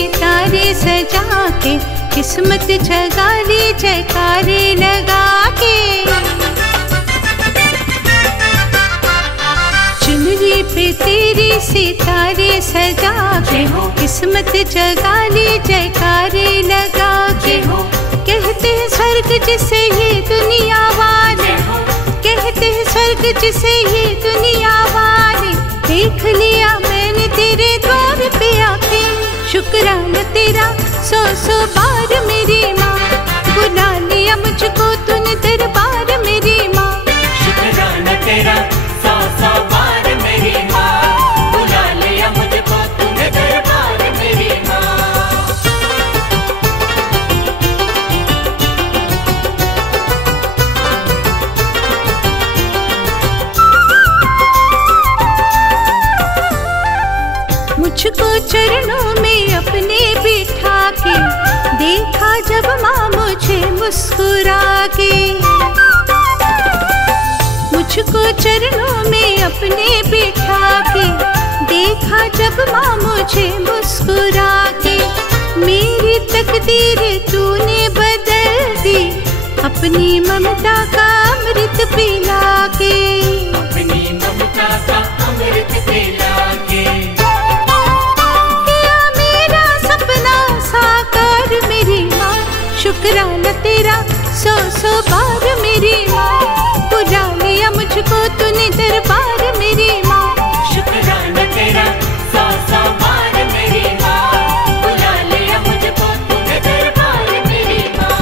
सितारे सजा के, किस्मत जगा ली जयकारे लगा के। चुनरी पे तेरी सितारे सजा के, किस्मत जगा ली जयकारे लगा के। कहते हैं स्वर्ग जिसे ये दुनिया वाले, कहते हैं स्वर्ग जिसे ये दुनिया वाले। देख लिया मैंने तेरे द्वार पे आके, शुक्राना तेरा सौ सौ बार मेरी माँ। बुला लिया मुझको तूने दरबार मेरी माँ। शुक्राना तेरा सौ सौ बार मेरी माँ। बुला लिया मुझको तूने दरबार मेरी माँ। मुझको चरणों में अपने बिठा के, देखा जब माँ मुझे मुस्कुरा के। मुझको चरणों में अपने बिठा के, देखा जब माँ मुझे मुस्कुरा के। मेरी तकदीर तूने बदल दी, अपनी ममता का अमृत पिला के। अपनी ममता का अमृत पिला के। मेरी माँ शुक्राना तेरा सौ सौ बार मेरी माँ। बुला लिया मुझको तूने दरबार मेरी माँ। शुक्राना तेरा सौ सौ बार मेरी माँ। बुला लिया मुझको तूने दरबार मेरी माँ।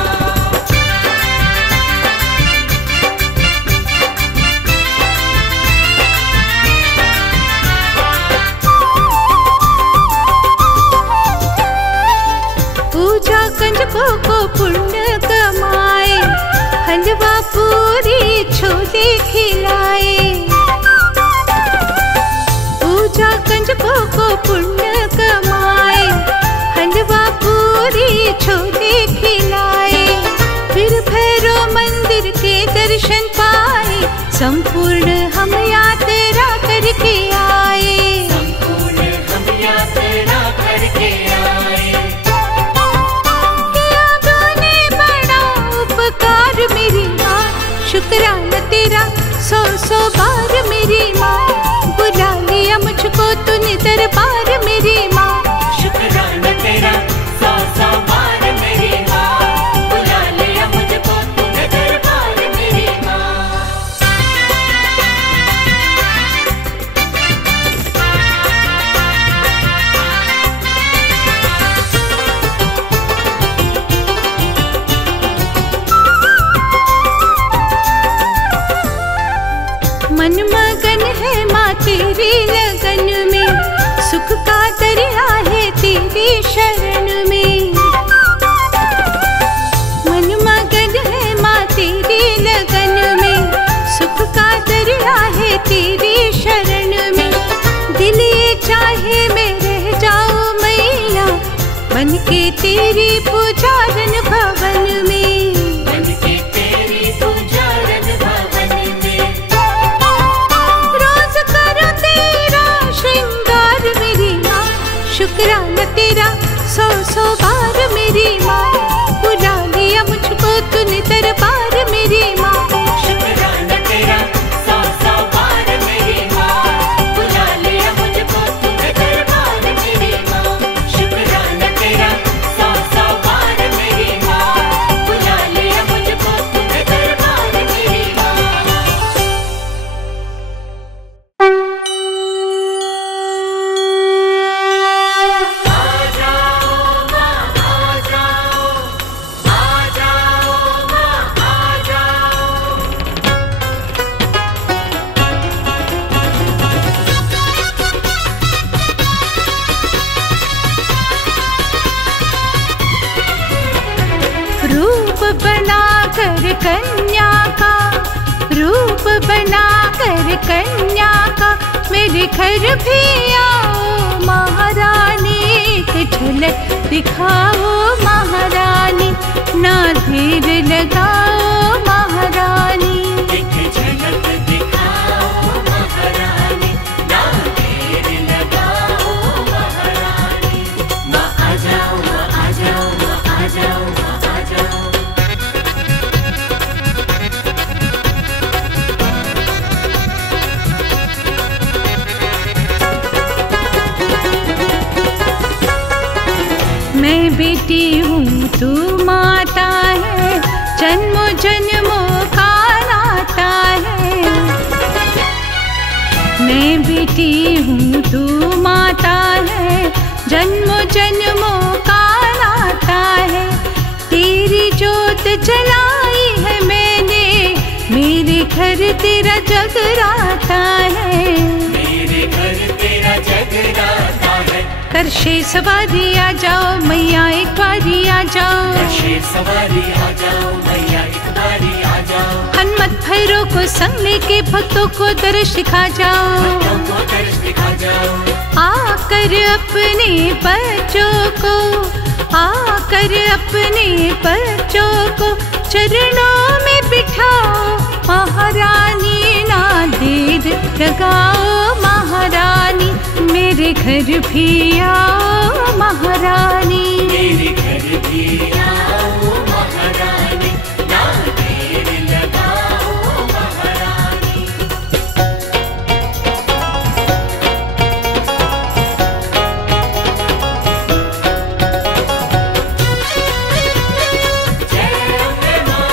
पूजा कंजकों को पुण्य कमाए, हलवा पूरी छोले खिलाए। पूजा कंजकों को पुण्य कमाए, हलवा पूरी छोले खिलाए। फिर भैरव मंदिर के दर्शन पाए, संपूर्ण हम यात्रा करके आए। संपूर्ण हम यात्रा करके आए। मेरी माँ शुक्राना तेरा सौ सौ बार मेरी माँ। बुला लिया मुझको तूने दरबार मेरी माँ। शुक्राना तेरा सौ सौ बार मेरी माँ। बुला लिया मुझको तूने दरबार मेरी माँ। मन मगन है माँ तेरी लगन में, सुख का दरिया है तेरी शरण में। मन मगन है माँ तेरी लगन में, सुख का दरिया है तेरी शरण में। दिल ये चाहे मैं रह जाऊँ मैया, बन के तेरी पुजारन भवन में। शुक्राना तेरा सौ सौ बार मेरी माँ। बुला लिया मुझको तूने दरबार मेरी माँ। शुक्राना तेरा सौ सौ बार मेरी माँ। बुला लिया मुझको तूने दरबार मेरी माँ। शुक्राना तेरा सौ सौ बार मेरी माँ। बुला लिया मुझको तूने दरबार मेरी माँ। रूप बनाकर कन्या का, रूप बनाकर कन्या का, मेरे घर भी आओ महारानी। एक झलक दिखाओ महारानी, ना देर लगाओ महारानी। एक झलक दिखाओ महारानी, ना देर लगाओ महारानी। माँ आजा बेटी हूँ तू माता है, जन्मों जन्मों का नाता है। मैं बेटी हूँ तू माता है, जन्मों जन्मों का नाता है। तेरी जोत जलाई है मैंने, मेरे घर तेरा जगराता है, मेरे घर तेरा जगराता है। कर शेर सवारी आ जाओ मैया एक बारी आ जाओ, शेर सवारी आ जाओ मैया एक बारी आ जाओ। हनुमत भैरव को संग लेके भक्तों को दर्श दिखा जाओ, भक्तों को दर्श दिखा जाओ। आकर अपने बच्चों को, आकर अपने बच्चों को चरणों में बिठाओ। महारानी ना देर लगाओ, महारानी मेरे घर भी आओ, महारानी मेरे घर भी आओ महारानी, ना देर लगाओ महारानी। जय अम्बे मां,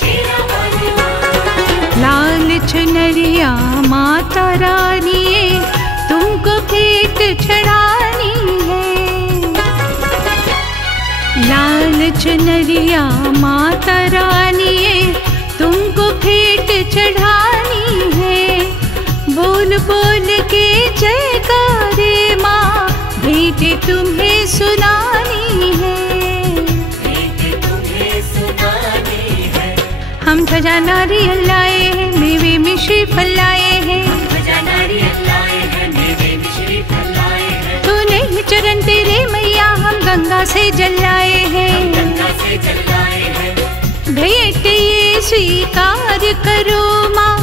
शेरा वाली मां। लाल चुनरिया माता रानी तुमको भेंट चढ़ानी है। लाल चुनरिया माता रानी तुमको भेंट चढ़ानी है। बोल बोल के जयकारे माँ, भेंट तुम्हें सुनानी है, भेंट तुम्हें सुनानी है। हम ध्वजा नारियल लाए हैं, मेवे मिश्री फल लाए हैं, ध्वजा नारियल लाए हैं, मेवे मिश्री फल लाए हैं। तूने ही चरण तेरे मैया हम गंगा से जल लाए हैं। गंगा से जल लाए हैं। भेंट ये स्वीकार करो माँ,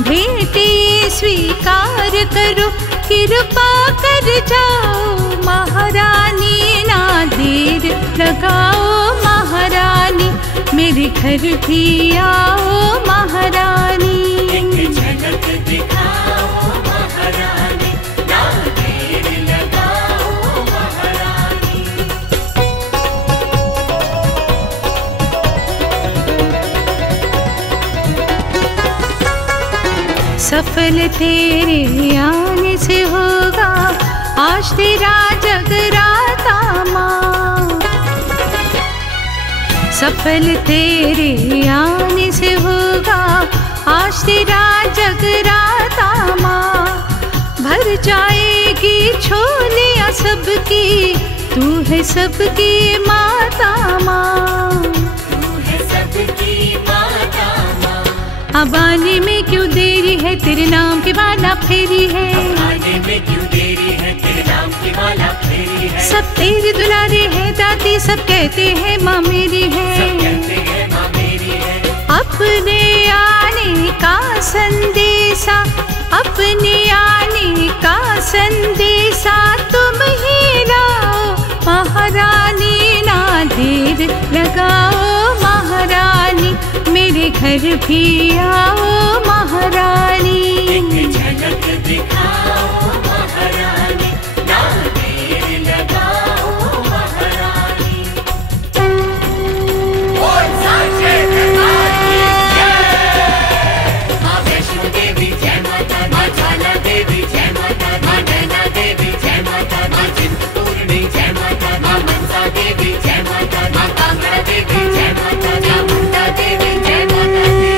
भेंट ये स्वीकार करो, कृपा कर जाओ महारानी ना देर लगाओ, महारानी मेरे घर भी आओ, महारानी एक झलक दिखाओ महारानी, ना देर लगाओ महारानी। सफल तेरे आने से होगा आज तेरा जगराता माँ। सफल तेरे आने से होगा आज तेरा जगराता माँ। भर जाएगी झोलियाँ सबकी, तू है सबकी माता माँ। तू है सबकी माता माँ। अब आने में क्यों देरी है, तेरे नाम की माला फेरी है। आने में क्यों देरी है, तेरे नाम की माला फेरी है। सब तेरी दुलारे है दादी, सब कहते हैं माँ मेरी है। सब कहते हैं माँ मेरी है। अपने आने का संदेशा, अपने आने का संदेशा तुम ही लाओ, महारानी ना देर लगाओ, महारानी मेरे घर भी आओ, महारानी एक झलक दिखाओ महारानी, ना देर लगाओ महारानी। बोल साचे दरबार की जय। माँ वैष्णो देवी जय माता, माँ ज्वाला देवी जय माता, माँ नैना देवी जय माता, माँ चिंतपूर्णी जय माता, माँ मनसा देवी जय माता, माँ कांगड़ा देवी जय माता, चामुंडा देवी जय माता दी।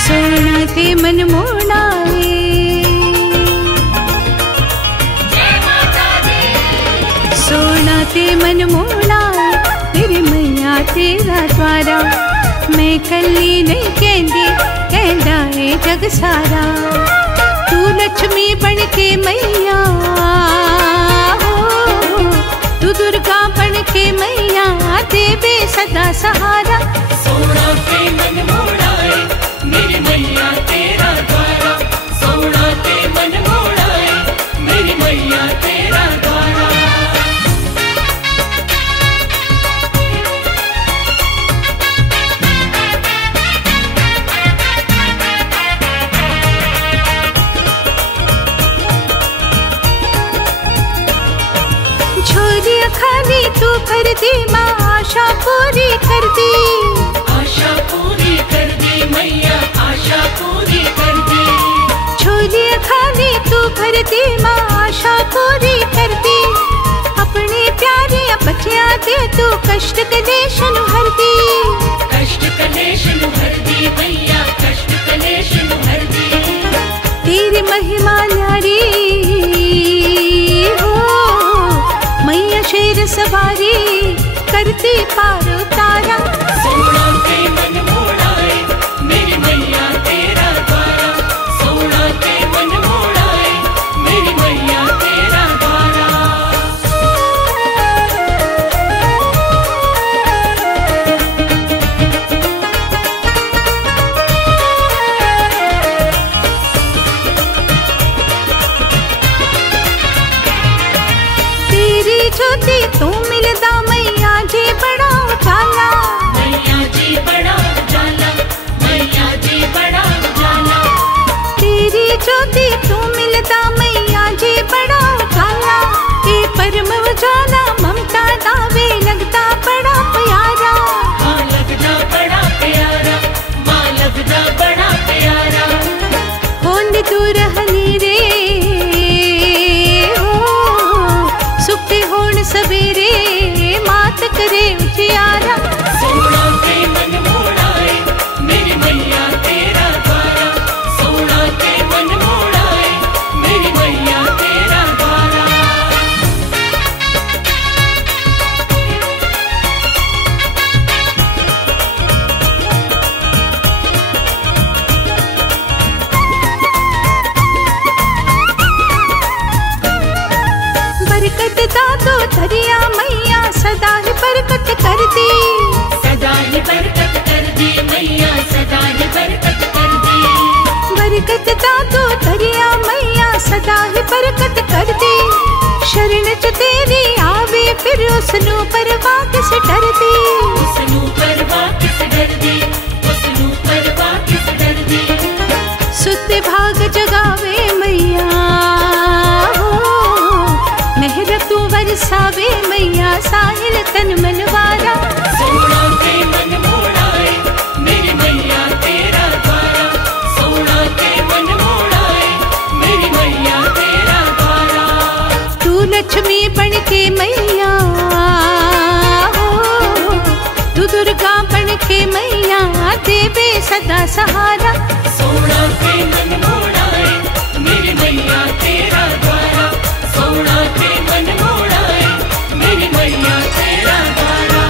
सोना ते मन मोड़ाए, सोना ते मन मोड़ाए, तेरी मैया तेरा द्वारा। मैं कली नहीं कहती, कहता है जग सारा। तू लक्ष्मी बन के मैया हो, तू दुर्गा बन के मैया देवे सदा सहारा। सोना ते मन मोड़ाए, मेरी मैया तेरा द्वारा। सोना ते मन मोड़ाए, मेरी मैया तेरा द्वारा। खाली तू भर दी माँ, आशा पूरी कर दी। आशा पूरी कर दी मैया, आशा पूरी कर दी। झोलियाँ खाली तू भर दी माँ, आशा पूरी कर दी। अपने प्यारे बच्चियाँ दे तू कष्ट कलेश नु हर दी। कष्ट कलेश नु हर दी मैया, कष्ट कलेश नु हर दी। तेरी महिमा न्यारी हो मैया, शेर सवारी करती पार उतारा। सोना के मन मोड़ाए मेरी मैया तेरा द्वारा, सोना के मन मोड़ाए मेरी मैया तेरा द्वारा। तेरी ज्योति तू मिलदा मैया जी बड़ा उजाला। मैया जी बड़ा उजाला, मैया जी बड़ा उजाला। तेरी ज्योति तू मिलदा मैया जी बड़ा उजाला। ये परम उजाला ममता दावे लगता बड़ा प्यारा। माँ लगदा बड़ा प्यारा, माँ लगदा बड़ा प्यारा। होंद तू रहनी रे हो, सुखते होण सवेरे मात करे उजियारा। सोना के मन मोड़ाए मेरी मैया तेरा द्वारा, सोना के मन मोड़ाए मेरी मैया तेरा द्वारा। बरकत दादो दरिया मैया सदा ही बरकत कर दी। सदा ही बरकत कर दी मैया, सदा ही बरकत कर दी। बरकत दादो दरिया मैया सदा ही बरकत कर दी। शरण च तेरी आवे फिर उसनु परवाह किस डर दी। उसनु परवाह किस डर दी, उसनु परवाह किस डर दी। सुत भाग जगावे मैया हो, मेहर तू बरसावे मैया साहिल तन मनवारा। सोना के मन मोड़ाए मेरी मैया तेरा द्वारा, सोना के मन मोड़ाए मेरी मैया तेरा द्वारा। तू लक्ष्मी बन के मैया हो, तू दुर्गा बन के मैया देवे सदा सहारा। सोना के मन मोड़ाए मेरी मैया तेरा द्वारा, सोना के मन मोड़ाए मेरी मैया तेरा द्वारा।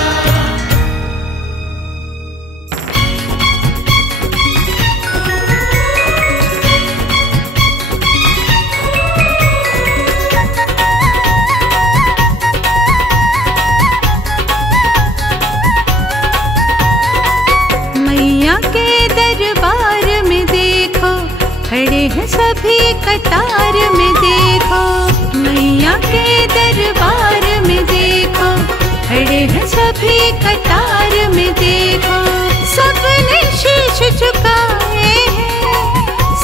मैया के दरबार में देखो खड़े हैं सभी कतार में देखो। मैया के दरबार में देखो खड़े हैं सभी कतार में देखो। सबने शीश झुकाए हैं,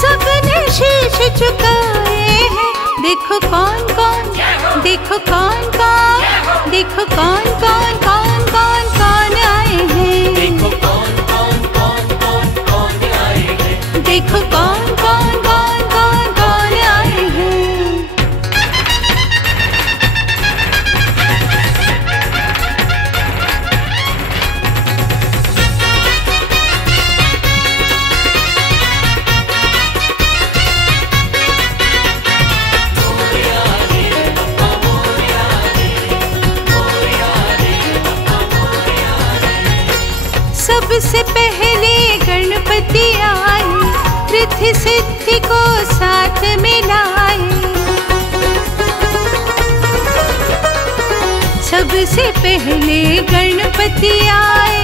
सबने शीश झुकाए हैं। देखो कौन कौन, देखो कौन कौन, देखो कौन कौन कौन कौन कौन आए हैं। देखो कौन कौन कौन कौन कौन आए हैं, देखो कौन कौन कौन कौन कौन आए हैं। सबसे पहले गणपति आए, रिद्धि सिद्धि को साथ मिलाए। सबसे पहले गणपति आए,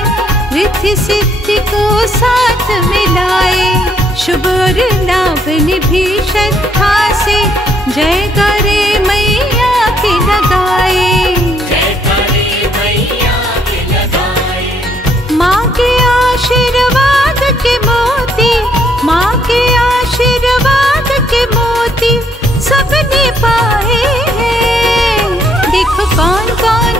रिद्धि सिद्धि को साथ मिलाए। शुभ और लाभ निभि श्रद्धा से जय करे मैया की लगाए। जयकारे मैया के लगाए। माँ के आशीर्वाद के मोती, माँ के आशीर्वाद के मोती सबने पाए हैं। देखो कौन कौन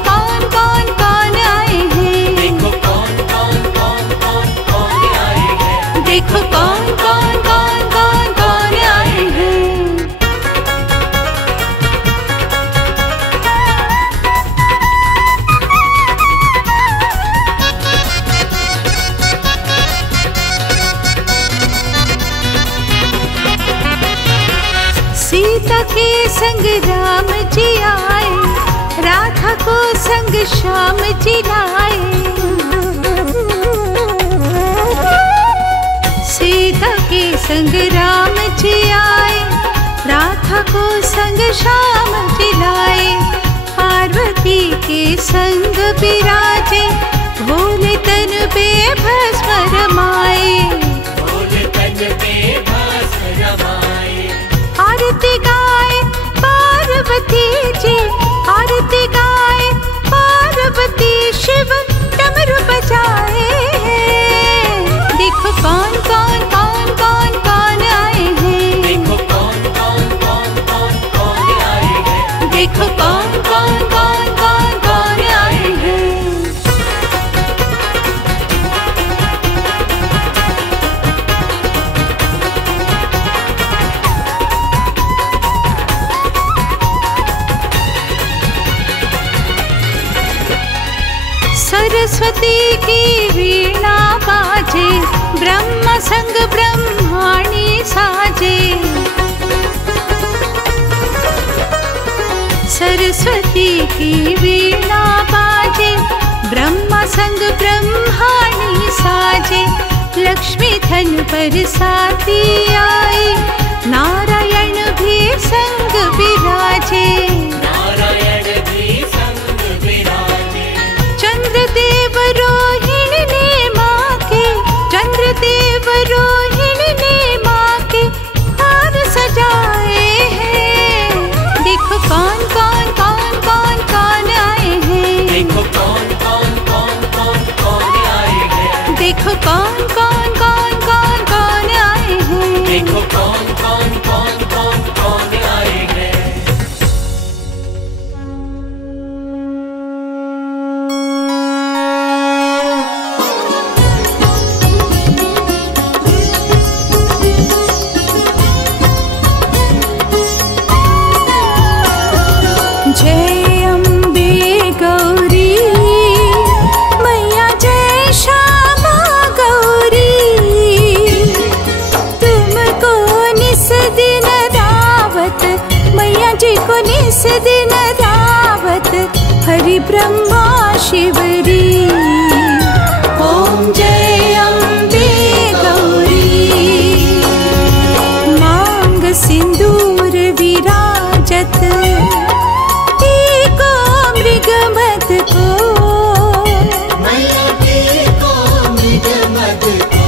सीता के संग राम जी आए, राधा को संग श्याम जी लाए। सीता के संग राम जी आए, राधा को संग श्याम जी लाए। पार्वती के संग विराजे, भोले तन पे भस्म रमाए। भोले तन पे भस्म रमाए। आरती गाए पार्वती जी, आरती गाए पार्वती, शिव डमरू बजाए। देखो कौन कौन कौन कौन कौन आए हैं, देखो कौन कौन कौन कौन कौन आए हैं। देखो कौन कौन कौन कौन कौन आए हैं। सरस्वती की वीणा बाजे, ब्रह्म संग ब्रह्माणी साजे। सरस्वती की वीणा बाजे, ब्रह्म संग ब्रह्माणी साजे। लक्ष्मी धन बरसाती आई, नारायण भी संग विराजे। नारायण भी संग विराजे। चंद्रदेव रोहिणी ने माँ के, चंद्रदेव रोहिणी ने माँ के हार सजाए हैं। देखो कौन कौन कौन कौन कौन आए हैं, देखो कौन कौन कौन कौन कौन आए हैं। देखो कौन कौन कौन कौन कौन आए हैं। देखो कौन कौन कौन कौन कौन आए हैं। जय अम्बे गौरी मैया, जय श्यामा गौरी। तुमको निस दिन दावत, मैया जी को निस दिन दावत, हरि ब्रह्मा शिवरी। ओम जय अम्बे गौरी। मांग सिंदूर विराजत, मृगमद को मैया देखो मृगमद को।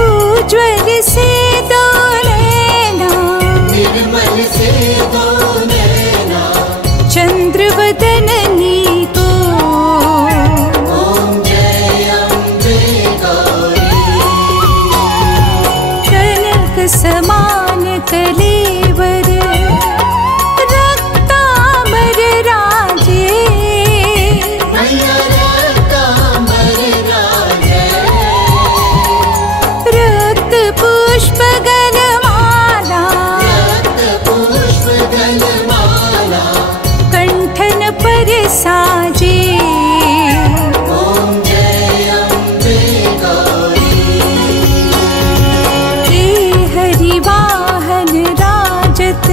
उज्ज्वल से दो नैना, निर्मल से दो नैना। चंद्र बदननी को। ओम जय अम्बे गौरी। कनक समान कलेवर, रक्तांबर राजे। मैया रक्तांबर राजे। रक्त पुष्प गलमाला, रक्त पुष्प गलमाला। कंठन पर साजे। ओम जय अम्बे गौरी। रे हरि वाहन राजत,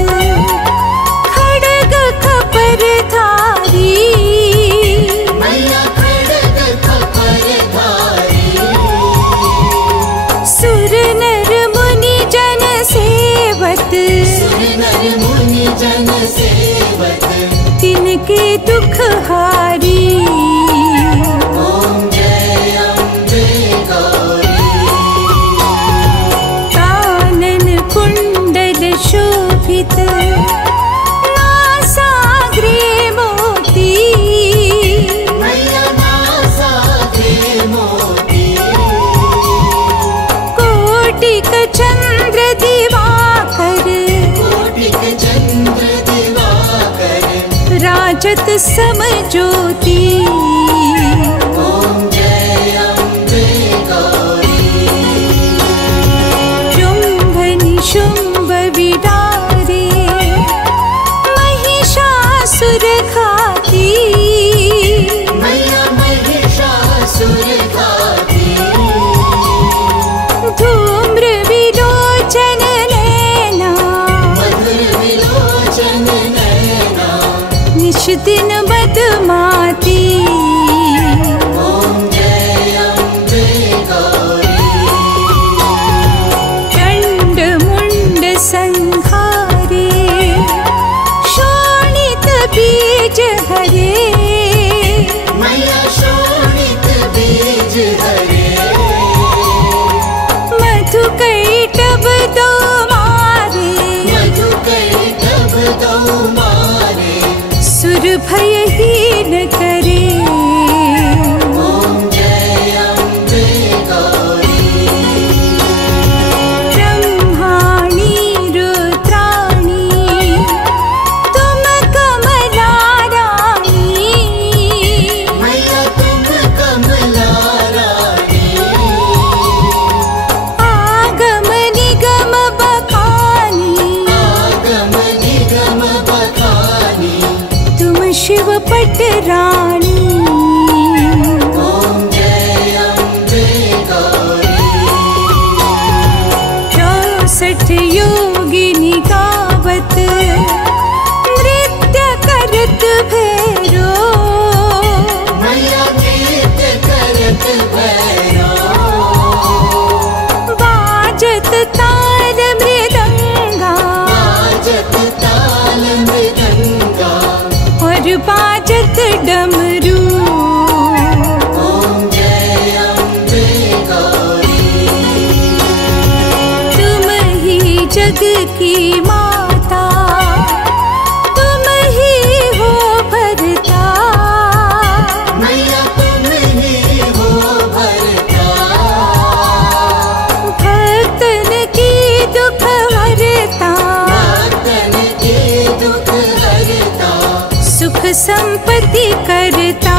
खड्ग खपर धारी। मैया खड्ग खपर धारी। सुर नर मुनि जन सेवत, सुर नर मुनि जन सेवत। तिनके दुख हारी। ओम जय अम्बे गौरी। कानन कुंडल शोभित, नासाग्रे मोती। मैया नासाग्रे मोती। कोटिक चंद्र दिवाकर, कोटिक चंद्र दिवाकर। राजत सम ज्योति। ओम जय अम्बे गौरी। शुंभ निशुंभ विदारे, महिषासुर घाती। मैया महिषासुर घाती। धूम्र विलोचन नैना, भयहीन करे। ओम जय अम्बे गौरी। ब्रह्माणी रुद्राणी तुम कमला रानी। मैया तुम कमला रानी। आगम निगम बखानी आगम निगम बखानी। तुम शिव पटरानी। ओम जय अम्बे गौरी। 64 योगिनी गावत नृत्य करत भैरो। मैया नृत्य करत भैरो। बाजत ताल मृदंगा बाजत ताल मृदंगा। और बाजत डमरू। ओम जय अम्बे गौरी। तुम ही जग की माता तुम ही हो भरता। मैया तुम ही हो भरता। भक्तन की दुख हरता। भक्तन के दुख हरता। सुख संपत्ति करता।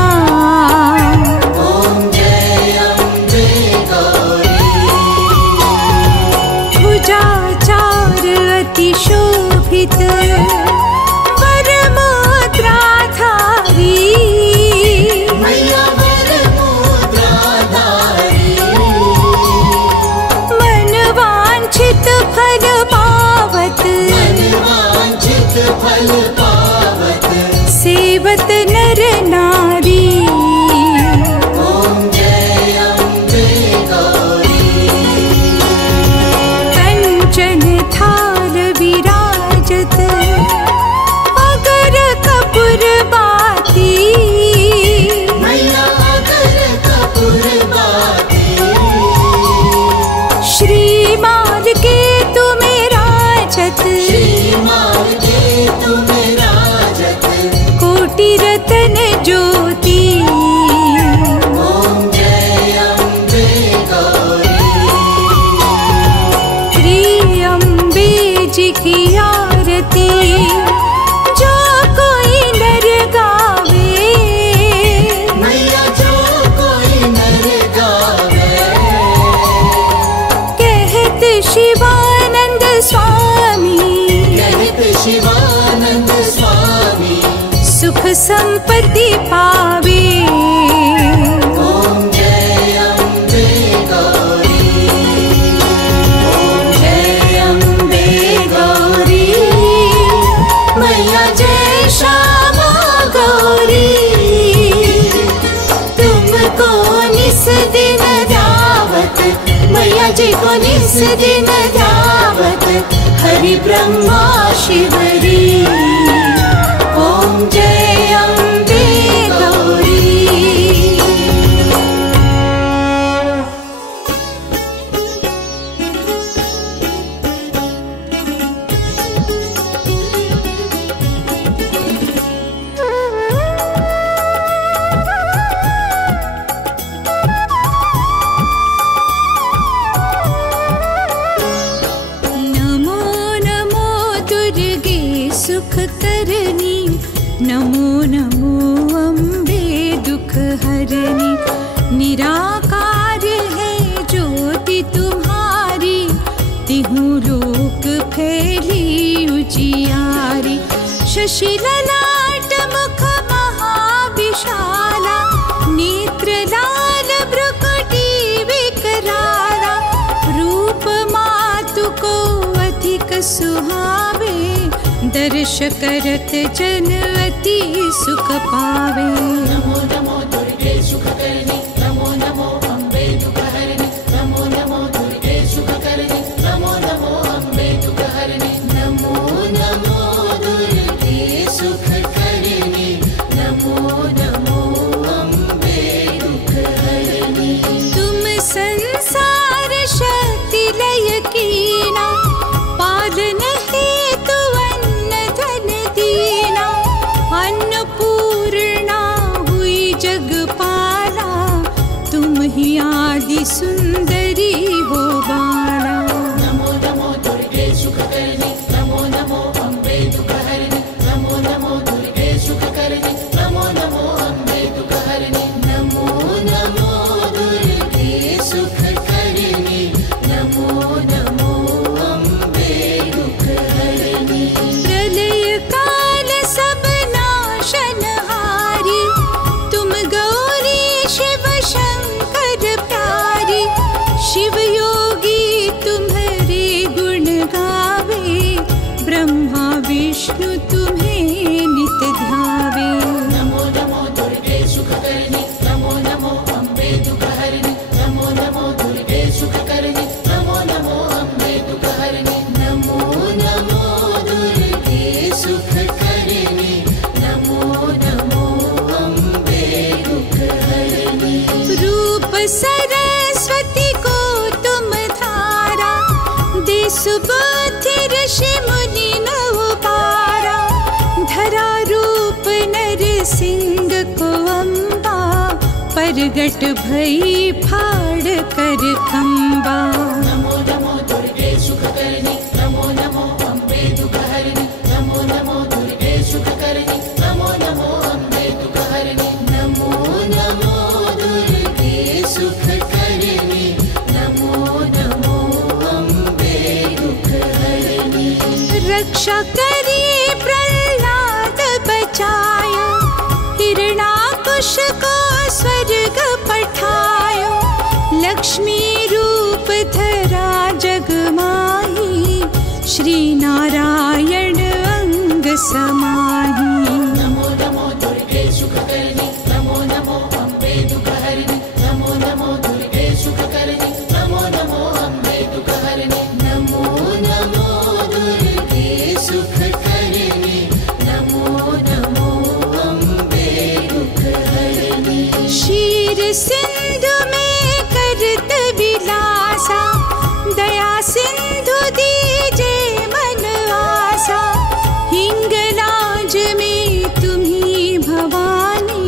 ओम जय अम्बे गौरी। भुजाचार अति शोभित वरमुद्राधारी। मैया वरमुद्राधारी। मन वांछित फल पावत। मनवांछित फल पावत। सेवत नर नारी। ओम जय अम्बे गौरी। कंचन थाल विराजत अगर कपूर बाती। मैया अगर कपूर बाती। श्रीमाल के तुम्हें राजत। श्रीमान के तुम राजत। कोटि रतन ज्योति। ओम जय अम्बे गौरी। त्रिअंबे जी की आरती जो कोई नर गावे। मैया जो कोई नर गावे। कहत शिवानंद स्वामी कहत शिवानंद स्वामी। सुख संपत्ति पावे। ओम जय अम्बे गौरी। ओम जय अम्बे गौरी। मैया जय श्यामा गौरी। तुमको निस दिन दावत। मैया जी को निस दिन दावत। हरि ब्रह्मा शिवरी। ओम जय अम्बे गौरी। नमो नमो दुर्गे सुख करनी। नमो नमो अम्बे दुख हरनी। निराकार है ज्योति तुम्हारी। तिहु लोक फैली उजियारी। शशि ललाट मुख महाविशाला। नेत्र लाल भ्रुकुटी विकराला। रूप मातु को अधिक सुहावे। दर्श करत जन अति सुख पावे। नमो नमो दुर्गे सुख करनी। नमो नमो अम्बे दुख हरनी। नमो नमो दुर्गे सुख करनी। नमो नमो अम्बे दुख हरनी। नमो नमो दुर्गे सुख करनी। नमो नमो अम्बे दुख हरनी। तुम संसार शक्ति लय कीना। पालन हेतु अन्न धन दीना। अन्नपूर्णा हरणी। प्रलय काल सब नाशनहारी, तुम गौरी शिव शंकर प्यारी। शिव योगी तुम्हारे गुण गावे, ब्रह्मा विष्णु तुम्हें नित ध्यावे। नमो नमो दुर्गे सुखकर्णी, नमो नमो अम्बे दुःखहरिणि। नमो नमो दुर्गे सुखकर्णी, नमो नमो अम्बे दुःखहरिणि। नमो नमो दुर्गे सुखकर्णी, नमो नमो अम्बे दुःखहरिणि। रूप सरस्वती को तुम धारा, दे सुबुद्धि ऋषि मुनि न उबारा। धरा रूप नर सिंह को अम्बा, प्रगट भई फाड़ कर खंबा। नमो नमो दुर्गे सुखकर्णी, नमो नमो अम्बे दुःखहरिणि। नमो नमो दुर्गे सुखकर्णी, नमो नमो अम्बे दुःखहरिणि। नमो नमो दुर्गे सुखकर्णी, नमो नमो अम्बे दुःखहरिणि। रक्षा करी प्रहलाद बचाया, हिरणाकुश को स्वर्ग पठायो। लक्ष्मी रूप धरा जग माही, श्री नारायण अंग समाही। नमो नमो दुर्गे सुखकर्णी, नमो नमो अम्बे दुःखहरिणि। नमो नमो दुर्गे सुखकर्णी, नमो नमो अम्बे दुःखहरिणि। नमो नमो दुर्गे सुखकर्णी, नमो नमो अम्बे दुःखहरिणि। क्षीर सिंधु में करत विलासा, दया सिंधु दीजे मन आसा। हिंगलाज में तुम्ही भवानी,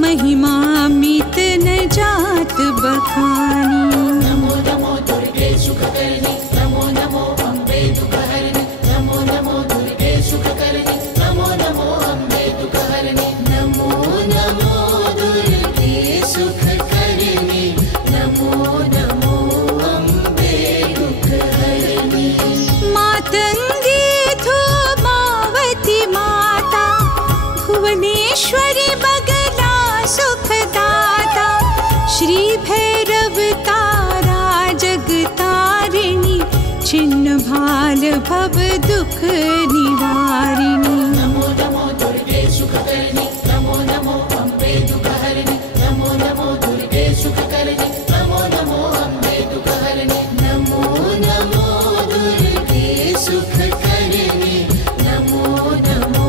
महिमा मित न जात बखानी। नमो नमो दुर्गे सुखकर्णी, नमो नमो अम्बे दुःखहरिणि। नमो नमो दुर्गे सुखकर्णी, नमो नमो अम्बे दुःखहरिणि। नमो नमो दुर्गे सुखकर्णी, नमो नमो अम्बे दुःखहरिणि। मातंगी धूमावती माता, भुवनेश्वरी बगला सुखदाता। श्री भैरव तारा जगतारिणी, छिन्न भाल भव दुख निवारिणी। नमो नमो दुर्गे सुखकर्णी, नमो नमो अम्बे दुःखहरिणि। नमो नमो दुर्गे सुखकर्णी, नमो नमो अम्बे दुःखहरिणि। नमो नमो दुर्गे सुखकर्णी, नमो नमो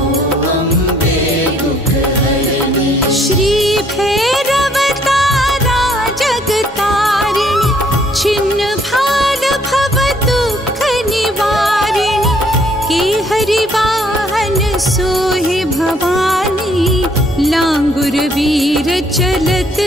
अम्बे दुःखहरिणि। श्री भैरव तारा जगतारिणी, छिन्न भाल भव दुख निवारिणी। के हरि वाहन सोहे भवानी, लांगुर वीर चलत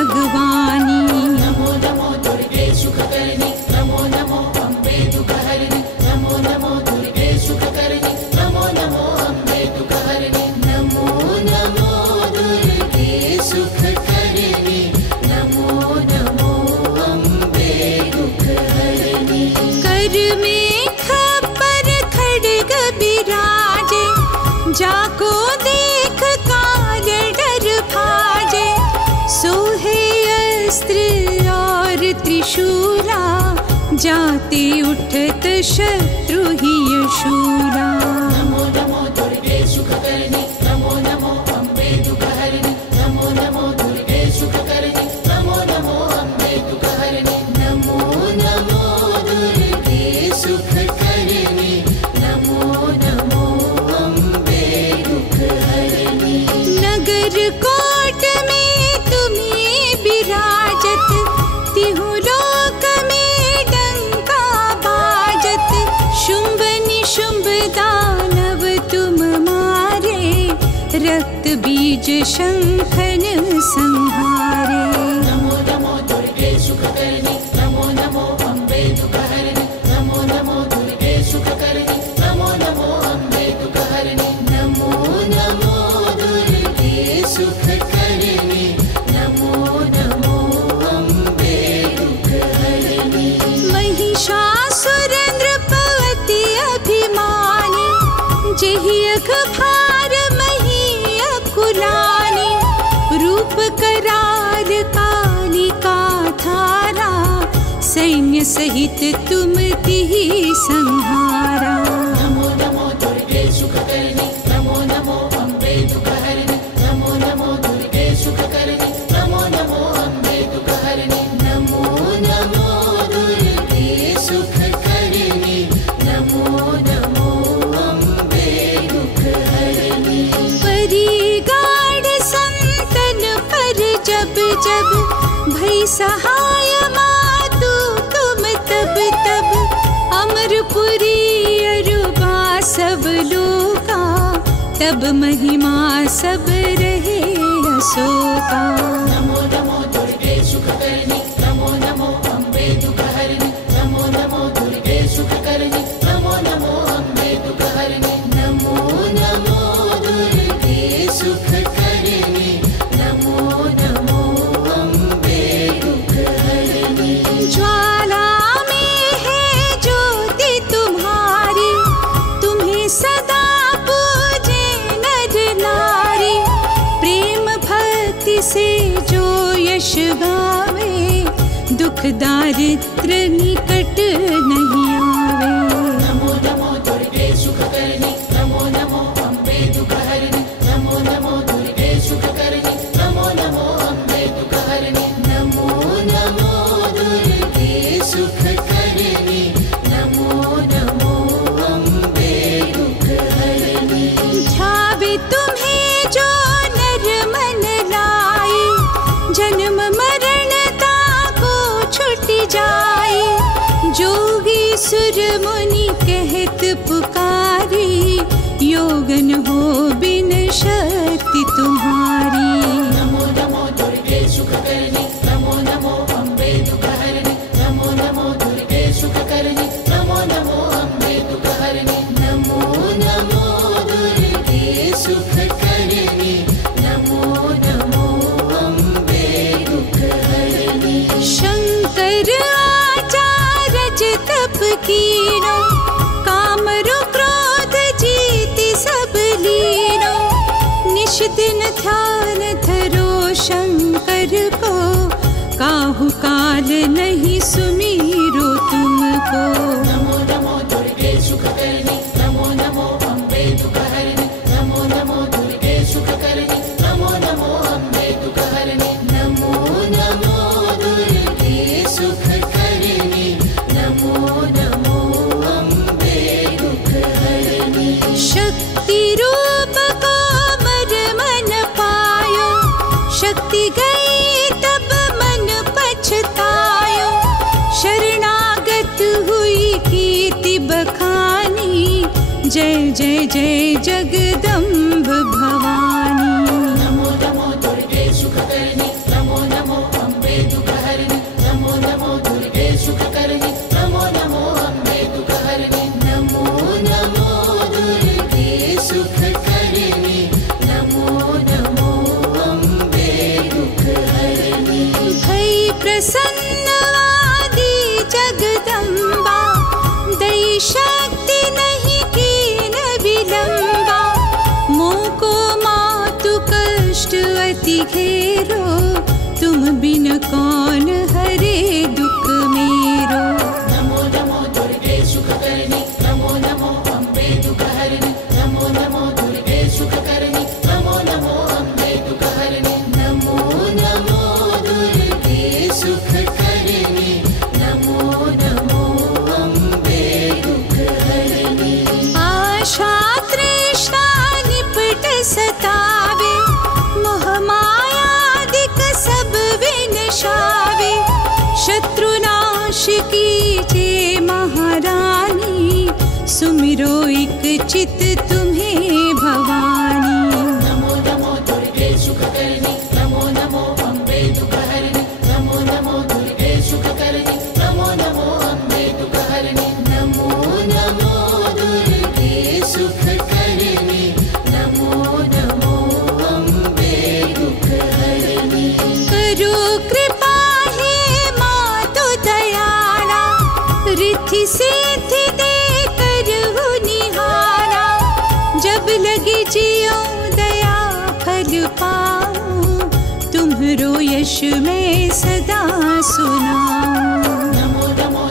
अगवानी। नमो नमो दुर्गे सुखकर्णी, नमो नमो अम्बे दुःखहरिणि। नमो नमो दुर्गे सुखकर्णी, नमो नमो अम्बे दुःखहरिणि। नमो नमो दुर्गे सुखकर्णी, नमो नमो अम्बे दुःखहरिणि। कर में खपर खड्ग बिराजे, जाको देख काल डर भाजे। सोहे अस्त्र और त्रिशूला, जाते उठत शत्रु ही शूरा। नमो नमो दुर्गे सुखकर्णी, नमो नमो अम्बे दुःखहरिणि। नमो नमो दुर्गे सुखकर्णी, नमो नमो अम्बे दुःखहरिणि। नमो नमो दुर्गे सुखकर्णी, नमो नमो अम्बे दुःखहरिणि। नगर कोट में तुम्ही विराजत, तिहु लोक में डंका बाजत। शुंभ निशुंभ दानव तुम मारे, रक्त बीज शंखन संहारे। नमो नमो दुर्गे सुखकर्णी, नमो नमो अम्बे दुःखहरिणि। नमो नमो दुर्गे सुखकर्णी, नमो नमो अम्बे दुःखहरिणि। नमो नमो दुर्गे सुखकर्णी, नमो नमो अम्बे दुःखहरिणि। महिषासुर नृपति अभि सहित तुम तिहि संहारा। नमो नमो दुर्गे सुखकर्णी, नमो नमो अम्बे दुःखहरिणि, नमो नमो दुर्गे सुखकर्णी, नमो नमो अम्बे दुःखहरिणि, नमो नमो दुर्गे सुखकर्णी, नमो नमो अम्बे दुःखहरिणि। परिगाढ़ संतन पर जब जब भई सहाय मातु तुम तब तब, अमरपुरी अरुबा सब लोका, तब महिमा सब रहे अशोका। नमो नमो दुर्गे सुखकर्णी, नमो नमो अम्बे दुःखहरिणि, नमो नमो दुर्गे सुखकर्णी, नमो नमो अम्बे दुःखहरिणि, नमो नमो दुर्गे सुखकर्णी, नमो नमो अम्बे दुःखहरिणि। ज्वाला में है ज्योति तुम्हारी, तुम्हें सदा पूजे नर नारी। प्रेम भक्ति से जो यश गावे, दुख दारिद्र निकट नहीं आवे। नमो नमो दुर्गे सुखकर्णी, नमो नमो अम्बे दुःखहरिणि, नमो नमो दुर्गे सुखकर्णी, नमो नमो अम्बे दुःखहरिणि, नमो नमो दुर्गे सुखकर्णी, नमो नमो अम्बे दुःखहरिणि। ध्यावे तुम्हें जो नर मन लाए, जन्म मरण ताको छुट जाए। जोगी सुर मुनि कहत पुकारी, योगन हो बिन शक्ति तुम्हारी। नमो नमो दुर्गे सुखकर्णी, नमो नमो अम्बे दुःखहरिणि, नमो नमो दुर्गे सुखकर्णी, नमो नमो अम्बे दुःखहरिणि, नमो नमो दुर्गे सुखकर्णी, नमो नमो अम्बे दुःखहरिणि। शंकर आचार्य तप कीनो, कामरु क्रोध जीति सब लीनो। निश दिन ध्यान धरो शंकर को, काहू काल नहीं सुमीरो तुमको। नमो नमो दुर्गे सुखकर्णी, नमो नमो अम्बे दुःखहरिणि, नमो नमो दुर्गे सुखकर्णी, नमो नमो अम्बे दुःखहरिणि, नमो नमो दुर्गे सुखकर्णी, नमो नमो अम्बे दुःखहरिणि। शक्ति रूप को मर मन पायो, शक्ति गई तब मन पछतायो। शरणागत हुई कीर्ति बखानी, जय जय जय जगदम्ब भवानी। नमो नमो दुर्गे सुखकर्णी, नमो नमो अम्बे दुःखहरिणि, नमो नमो दुर्गे सुखकर्णी, नमो नमो अम्बे दुःखहरिणि, नमो नमो दुर्गे सुखकर्णी, नमो नमो अम्बे दुःखहरिणि। भई प्रसन्न आदि जगदम्बा, दई शक्ति नहीं कीन विलंबा। मोको मातु कष्ट अति घेरो, तुम बिन कौन हरे दुख मेरो। नमो नमो दुर्गे सुखकर्णी, नमो नमो अम्बे दुःखहरिणि, नमो नमो दुर्गे सुखकर्णी, नमो नमो अम्बे दुःखहरिणि, नमो नमो दुर्गे सुखकर्णी, नमो नमो अम्बे दुःखहरिणि। आशा तृष्णा निपट सतावे, मोह मायादिक सब विनशावे। शत्रुनाश कीजे महारानी, सुमिरो एक चित तुम्हें भवानी। नमो नमो दुर्गे सुखकर्णी, नमो नमो अम्बे दुःखहरिणि, नमो नमो दुर्गे सुखकर्णी, नमो नमो अम्बे दुःखहरिणि, नमो नमो दुर्गे सुखकर्णी, नमो नमो अम्बे दुःखहरिणि। करो कृपा हे मातु दयाला, रिद्धि सिद्धि दे करहु निहारा। जब लगे जियो दया फल पाऊं, तुम्हरो यश मैं सदा सुनाऊं। नमो नमो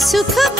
सुख